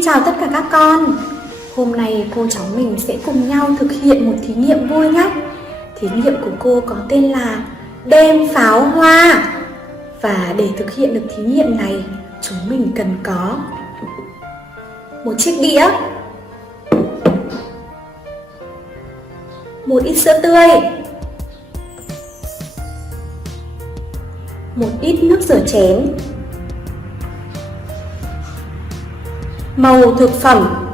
Xin chào tất cả các con. Hôm nay cô cháu mình sẽ cùng nhau thực hiện một thí nghiệm vui nhé. Thí nghiệm của cô có tên là đêm pháo hoa. Và để thực hiện được thí nghiệm này, chúng mình cần có một chiếc đĩa, một ít sữa tươi, một ít nước rửa chén, màu thực phẩm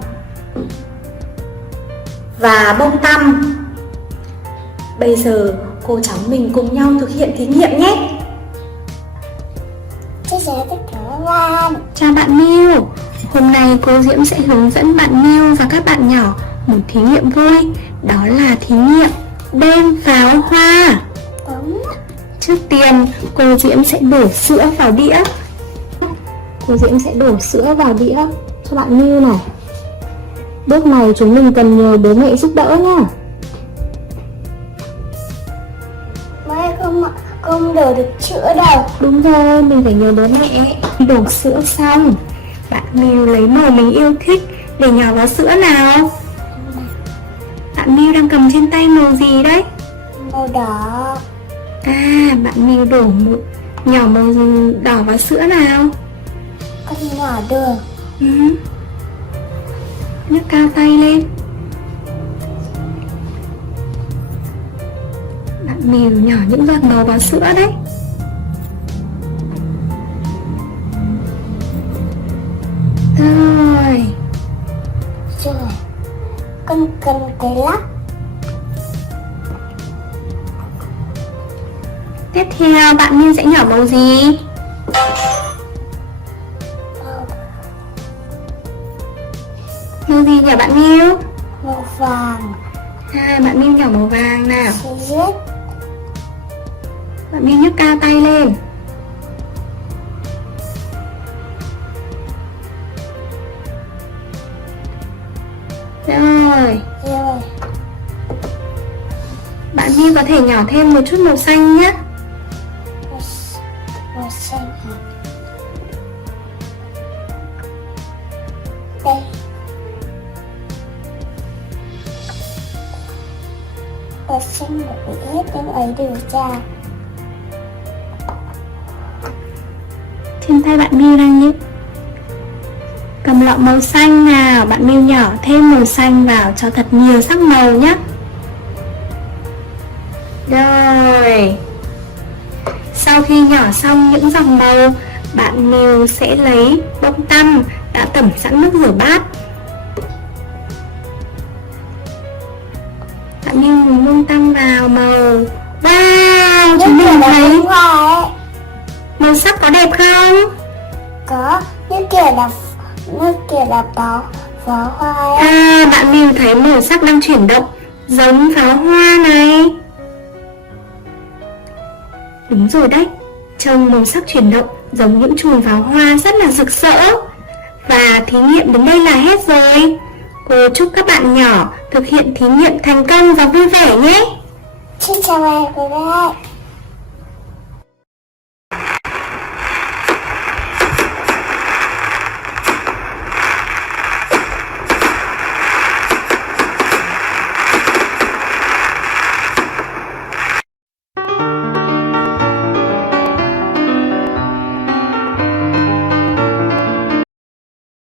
và bông tăm. Bây giờ cô cháu mình cùng nhau thực hiện thí nghiệm nhé. Chào bạn Miu. Hôm nay cô Diễm sẽ hướng dẫn bạn Miu và các bạn nhỏ một thí nghiệm vui. Đó là thí nghiệm đêm pháo hoa. Trước tiên cô Diễm sẽ đổ sữa vào đĩa. Cô Diễm sẽ đổ sữa vào đĩa cho bạn Miu này. Bước này chúng mình cần nhờ bố mẹ giúp đỡ nhá. Mẹ không đổ được sữa đâu. Đúng rồi, mình phải nhờ bố mẹ. Đổ sữa xong, bạn Miu lấy màu mình yêu thích để nhỏ vào sữa nào. Bạn Miu đang cầm trên tay màu gì đấy? Màu đỏ. Bạn Miu đổ một nhỏ màu đỏ vào sữa nào. Con nhỏ đường. Nhấc cao tay lên. Bạn Miu nhỏ những giọt màu vào sữa đấy. Rồi. Con cần cái lắc. Tiếp theo bạn Miu sẽ nhỏ màu gì? Màu gì nhỉ bạn Miu? Màu vàng. Bạn Miu nhỏ màu vàng nào. Giết. Bạn Miu nhấc cao tay lên. Rồi. Bạn Miu có thể nhỏ thêm một chút màu xanh nhé. Màu xanh hả? Đây. Màu xanh bị hết em ấy điều tra. Trên tay bạn Miu đang nhé. Cầm lọ màu xanh nào, bạn Miu nhỏ thêm màu xanh vào cho thật nhiều sắc màu nhé. Rồi. Sau khi nhỏ xong những dòng màu, bạn Miu sẽ lấy bông tăm đã tẩm sẵn nước rửa bát. Bạn Miu dùng bông tăm vào màu. Wow, chúng mình thấy màu sắc có đẹp không? Có, như kiểu là pháo hoa ấy. Bạn Miu thấy màu sắc đang chuyển động giống pháo hoa này. Đúng rồi đấy, trông màu sắc chuyển động giống những chùm pháo hoa rất là rực rỡ. Và thí nghiệm đến đây là hết rồi. Cô chúc các bạn nhỏ thực hiện thí nghiệm thành công và vui vẻ nhé. Xin chào các bạn.